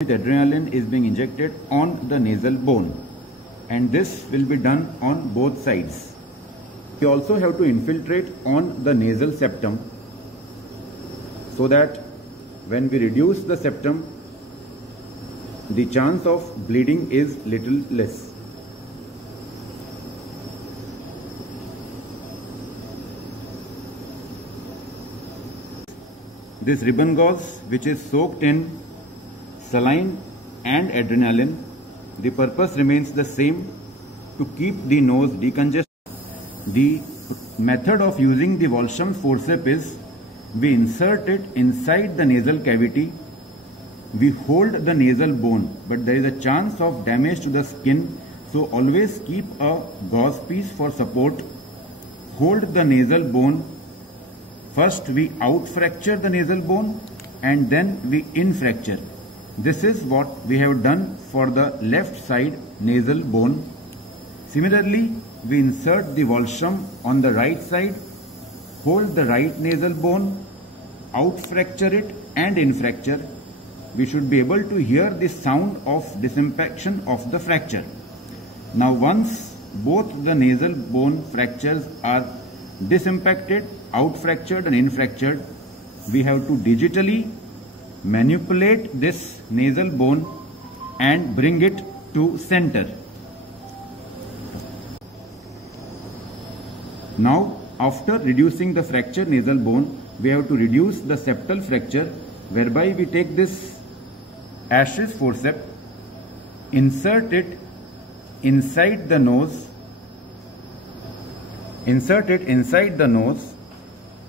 with adrenaline is being injected on the nasal bone, and this will be done on both sides. We also have to infiltrate on the nasal septum so that when we reduce the septum, the chance of bleeding is little less. This ribbon gauze, which is soaked in saline and adrenaline, the purpose remains the same, to keep the nose decongested. The method of using the Walsham's forceps is we insert it inside the nasal cavity. We hold the nasal bone, but there is a chance of damage to the skin, so always keep a gauze piece for support. Hold the nasal bone. First we out fracture the nasal bone and then we in fracture. This is what we have done for the left side nasal bone. Similarly, we insert the Walsham on the right side, hold the right nasal bone, out fracture it and in fracture. We should be able to hear the sound of disimpaction of the fracture. Now once both the nasal bone fractures are disimpacted, out fractured and in fractured, we have to digitally manipulate this nasal bone and bring it to center. Now after reducing the fractured nasal bone, we have to reduce the septal fracture, whereby we take this Ashe's forceps, insert it inside the nose,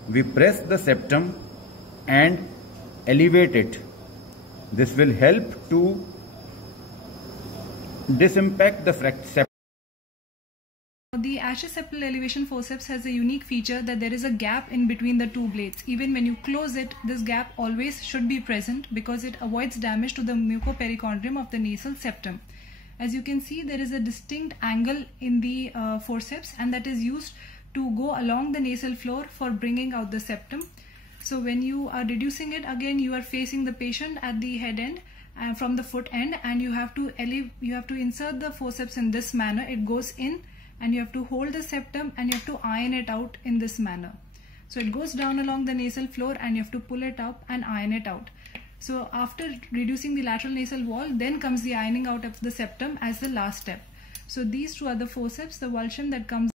we press the septum and elevate it. This will help to disimpact the septum. The Ashe's septal elevation forceps has a unique feature that there is a gap in between the two blades. Even when you close it, this gap always should be present because it avoids damage to the mucoperichondrium of the nasal septum. As you can see, there is a distinct angle in the forceps, and that is used to go along the nasal floor for bringing out the septum. So when you are reducing it, again you are facing the patient at the head end and from the foot end, and you have to insert the forceps in this manner. It goes in and you have to hold the septum and you have to iron it out in this manner. So it goes down along the nasal floor and you have to pull it up and iron it out. So after reducing the lateral nasal wall, then comes the ironing out of the septum as the last step. So these two are the forceps, the Walsham that comes